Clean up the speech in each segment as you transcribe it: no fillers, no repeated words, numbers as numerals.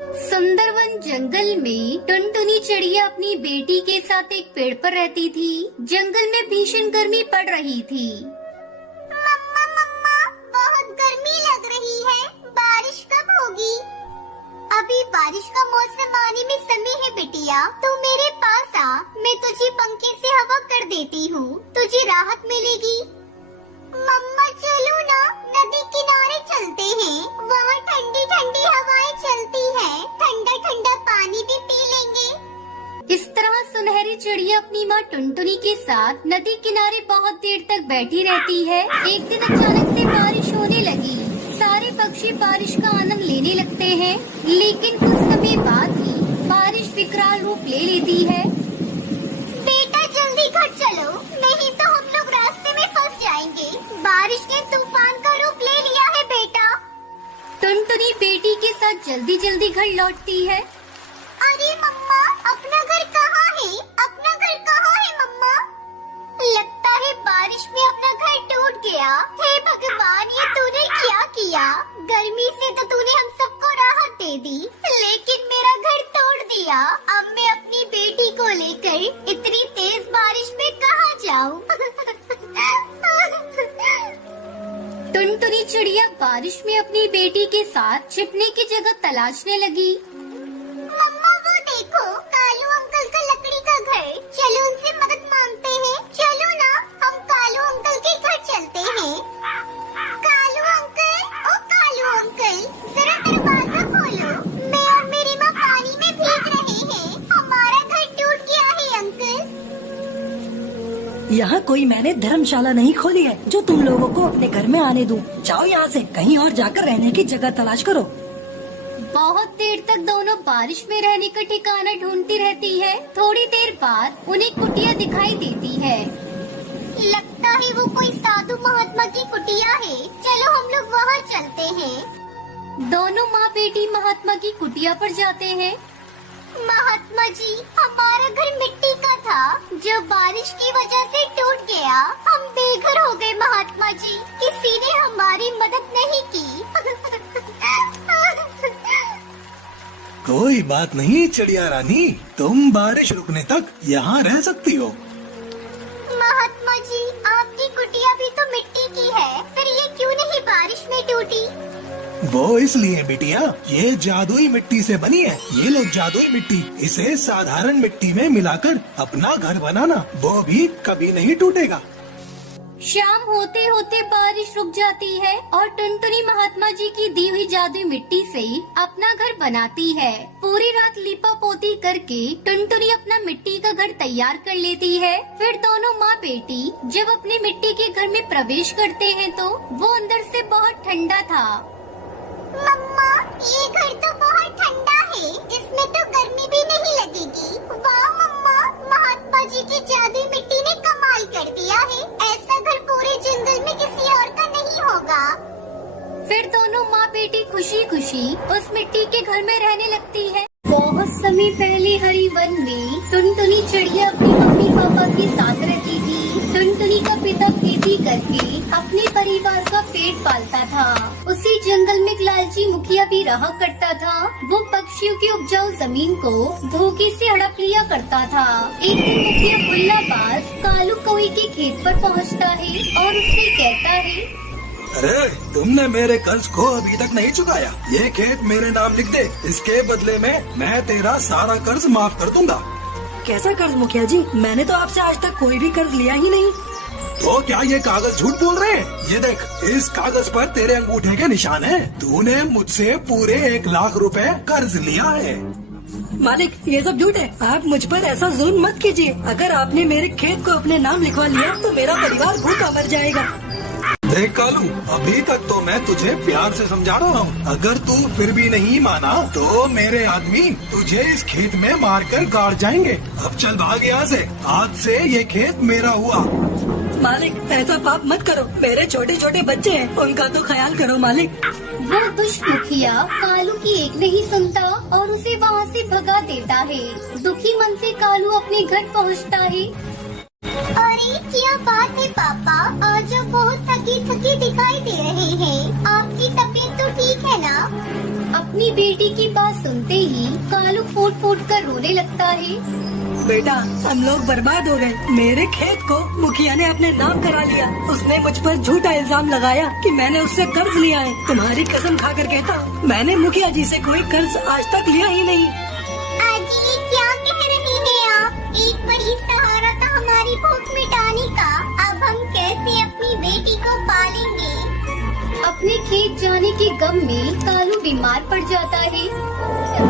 सुंदरवन जंगल में टुनटुनी चिड़िया अपनी बेटी के साथ एक पेड़ पर रहती थी। जंगल में भीषण गर्मी पड़ रही थी। मम्मा मम्मा, बहुत गर्मी लग रही है। बारिश कब होगी? अभी बारिश का मौसम आने में समय है बिटिया। तू मेरे पास आ, मैं तुझे पंखे से हवा कर देती हूँ, तुझे राहत मिलेगी। मम्मा चलो ना, नदी किनारे चलते हैं, वहाँ ठंडी ठंडी हवाएं चलती हैं, ठंडा ठंडा पानी भी पी लेंगे। इस तरह सुनहरी चिड़िया अपनी माँ टुनटुनी के साथ नदी किनारे बहुत देर तक बैठी रहती है। एक दिन अचानक से बारिश होने लगी। सारे पक्षी बारिश का आनंद लेने लगते हैं, लेकिन कुछ समय बाद ही बारिश विकराल रूप ले लेती है। बेटा जल्दी घर चलो, नहीं तो हम लोग रास्ते में फंस जाएंगे। बारिश ने तूफान का रूप ले लिया है बेटा। टुनटुनी बेटी के साथ जल्दी जल्दी घर लौटती है। अरे मम्मा, अपना घर कहाँ है? अपना घर कहाँ है मम्मा? लगता है बारिश में अपना घर टूट गया। हे भगवान, ये तूने क्या किया? गर्मी से तो तूने हम सबको राहत दे दी, लेकिन मेरा घर तोड़ दिया। अब मैं अपनी बेटी को लेकर इतनी तेज बारिश में कहाँ जाऊँ? टुनटुनी चिड़िया बारिश में अपनी बेटी के साथ छिपने की जगह तलाशने लगी। मम्मा वो देखो, कालू अंकल का लकड़ी का घर। चलो उनसे मदद मांगते हैं। चलो ना, हम कालू अंकल के घर चलते हैं। कालू अंकल, ओ कालू अंकल, जरा दरवाजा खोलो। मैं और मेरी माँ पानी में भीग रहे हैं। हमारा घर टूट गया है अंकल। यहाँ कोई मैंने धर्मशाला नहीं खोली है जो तुम लोगों को अपने घर में आने दूं। जाओ यहाँ से, कहीं और जाकर रहने की जगह तलाश करो। बहुत देर तक दोनों बारिश में रहने का ठिकाना ढूंढती रहती है। थोड़ी देर बाद उन्हें कुटिया दिखाई देती है। लगता है वो कोई साधु महात्मा की कुटिया है। चलो हम लोग वहाँ चलते हैं। दोनों माँ बेटी महात्मा की कुटिया पर जाते हैं। महात्मा जी, हमारा घर मिट्टी का था जो बारिश की वजह से टूट गया। हम बेघर हो गए महात्मा जी, किसी ने हमारी मदद नहीं की। कोई बात नहीं चिड़िया रानी, तुम बारिश रुकने तक यहाँ रह सकती हो। महात्मा जी, आपकी कुटिया भी तो मिट्टी की है, फिर ये क्यों नहीं बारिश में टूटी? वो इसलिए बिटिया, ये जादुई मिट्टी से बनी है। ये लो जादुई मिट्टी, इसे साधारण मिट्टी में मिलाकर अपना घर बनाना, वो भी कभी नहीं टूटेगा। शाम होते होते बारिश रुक जाती है और टुनटुनी महात्मा जी की दी हुई जादुई मिट्टी से अपना घर बनाती है। पूरी रात लीपा पोती करके टुनटुनी अपना मिट्टी का घर तैयार कर लेती है। फिर दोनों माँ बेटी जब अपने मिट्टी के घर में प्रवेश करते हैं तो वो अंदर से बहुत ठंडा था। मम्मा, ये घर तो बहुत ठंडा है, इसमें तो गर्मी भी नहीं लगेगी। वाह मम्मा, महात्मा जी की जादुई मिट्टी ने कमाल कर दिया है। ऐसा घर पूरे जंगल में किसी और का नहीं होगा। फिर दोनों माँ बेटी खुशी खुशी उस मिट्टी के घर में रहने लगती है। बहुत समय पहले हरी वन में टुनटुनी चिड़िया अपनी मम्मी पापा के साथ रहती थी। टुनटुनी का पिता खेती करके अपने परिवार का पेट पालता था। उसी जंगल में एक लालची मुखिया भी रहा करता था। वो पक्षियों की उपजाऊ जमीन को धोखे से हड़प लिया करता था। एक दिन मुखिया बुल्लाबाज कालू कौवे के खेत पर पहुंचता है और उससे कहता है, अरे तुमने मेरे कर्ज को अभी तक नहीं चुकाया। ये खेत मेरे नाम लिख दे, इसके बदले में मैं तेरा सारा कर्ज माफ कर दूंगा। कैसा कर्ज मुखिया जी? मैंने तो आपसे आज तक कोई भी कर्ज लिया ही नहीं। तो क्या ये कागज झूठ बोल रहे हैं? ये देख, इस कागज पर तेरे अंगूठे के निशान हैं। तूने मुझसे पूरे 1 लाख रुपए कर्ज लिया है। मालिक, ये सब झूठ है। आप मुझ पर ऐसा जुल्म मत कीजिए। अगर आपने मेरे खेत को अपने नाम लिखवा लिया तो मेरा परिवार भूखा मर जाएगा। देख कालू, अभी तक तो मैं तुझे प्यार से समझा रहा हूँ। अगर तू फिर भी नहीं माना तो मेरे आदमी तुझे इस खेत में मारकर गाड़ जाएंगे। अब चल भाग यहाँ से, आज से ये खेत मेरा हुआ। मालिक, ऐसा पाप मत करो। मेरे छोटे छोटे बच्चे हैं, उनका तो ख्याल करो मालिक। वो दुष्ट मुखिया कालू की एक नहीं सुनता और उसे वहाँ से भगा देता है। दुखी मन से कालू अपने घर पहुँचता है। अरे क्या बात है पापा, आज आप बहुत थकी थकी दिखाई दे रहे हैं। आपकी तबीयत तो ठीक है ना? अब अपनी बेटी की बात सुनते ही कालू फूट फूट कर रोने लगता है। बेटा, हम लोग बर्बाद हो गए। मेरे खेत को मुखिया ने अपने नाम करा लिया। उसने मुझ पर झूठा इल्जाम लगाया कि मैंने उससे कर्ज लिया है। तुम्हारी कसम खाकर कहता हूँ, मैंने मुखिया जी से कोई कर्ज आज तक लिया ही नहीं। आजी, क्या कह रहे हैं आप? एक बड़ी सहारा था हमारी भूख मिटाने का। अब हम कैसे अपनी बेटी को पालेंगे? अपने खेत जाने के गम में कालू बीमार पड़ जाता है।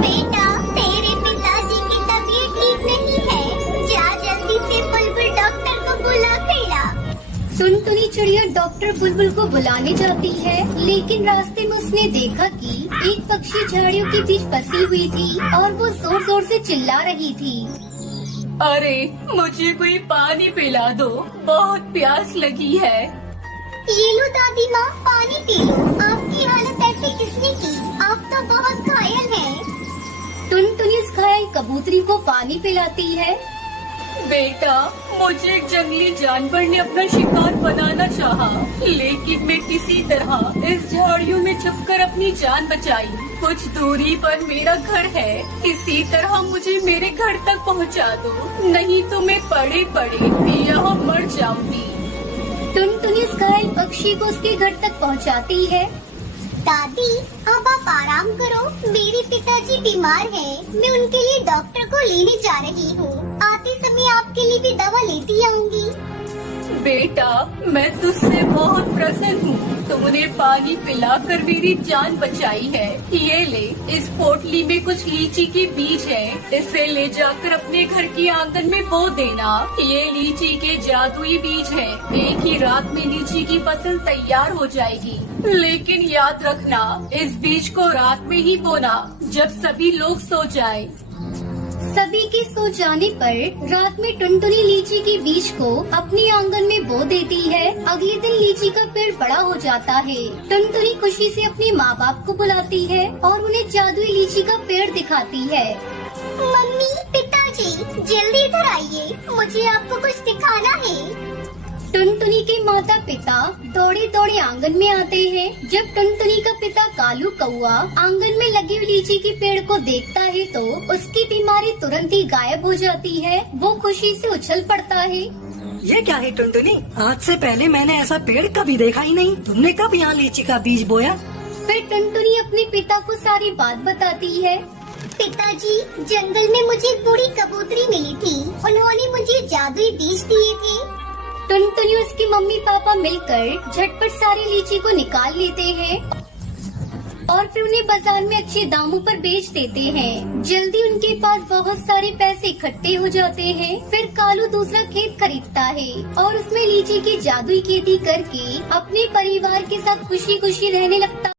बेटा, तेरे पिताजी की तबीयत ठीक नहीं है। जा जल्दी से बुलबुल डॉक्टर को बुला कर ला। टुनटुनी चिड़िया डॉक्टर बुलबुल को बुलाने जाती है, लेकिन रास्ते में उसने देखा कि एक पक्षी झाड़ियों के बीच फंसी हुई थी और वो जोर जोर से चिल्ला रही थी। अरे, मुझे कोई पानी पिला दो, बहुत प्यास लगी है। ये लो दादी माँ, पानी पी लो। आपकी हालत ऐसी किसने की? आप तो बहुत घायल हैं। टुनटुनी इस घायल कबूतरी को पानी पिलाती है। बेटा, मुझे एक जंगली जानवर ने अपना शिकार बनाना चाहा, लेकिन मैं किसी तरह इस झाड़ियों में छुपकर अपनी जान बचाई। कुछ दूरी पर मेरा घर है, किसी तरह मुझे मेरे घर तक पहुंचा दो, नहीं तो मैं पड़े पड़े यहाँ मर जाऊंगी। टुनटुनी इस घायल पक्षी को उसके घर तक पहुंचाती है। दादी, अब आप आराम करो। मेरे पिताजी बीमार हैं। मैं उनके लिए डॉक्टर को लेने जा रही हूँ। आते समय आपके लिए भी दवा लेती आऊंगी। बेटा, मैं तुझसे बहुत प्रसन्न हूँ। तुमने पानी पिलाकर मेरी जान बचाई है। ये ले, इस पोटली में कुछ लीची के बीज हैं। इसे ले जाकर अपने घर के आंगन में बो देना। ये लीची के जादुई बीज हैं। एक ही रात में लीची की फसल तैयार हो जाएगी। लेकिन याद रखना, इस बीज को रात में ही बोना, जब सभी लोग सो जाएं। सभी के सो जाने पर रात में टुनटुनी लीची के बीज को अपने आंगन में बो देती है। अगले दिन लीची का पेड़ बड़ा हो जाता है। टुनटुनी खुशी से अपने माँ बाप को बुलाती है और उन्हें जादुई लीची का पेड़ दिखाती है। मम्मी, पिताजी, जल्दी इधर आइए। मुझे आपको कुछ दिखाना है। टुनटुनी के माता पिता दौड़े दौड़े आंगन में आते हैं। जब टुनटुनी का पिता कालू कौआ आंगन में लगी हुई लीची के पेड़ को देखता है तो उसकी बीमारी तुरंत ही गायब हो जाती है। वो खुशी से उछल पड़ता है। ये क्या है टुनटुनी? आज से पहले मैंने ऐसा पेड़ कभी देखा ही नहीं। तुमने कब यहाँ लीची का बीज बोया? फिर टुनटुनी अपने पिता को सारी बात बताती है। पिताजी, जंगल में मुझे एक बूढ़ी कबूतरी मिली थी। उन्होंने मुझे जादुई बीज दिए थे। टुनटुनी और उसकी मम्मी पापा मिलकर झटपट सारी लीची को निकाल लेते हैं और फिर उन्हें बाजार में अच्छे दामों पर बेच देते हैं। जल्दी उनके पास बहुत सारे पैसे इकट्ठे हो जाते हैं। फिर कालू दूसरा खेत खरीदता है और उसमें लीची की जादुई खेती करके अपने परिवार के साथ खुशी खुशी रहने लगता है।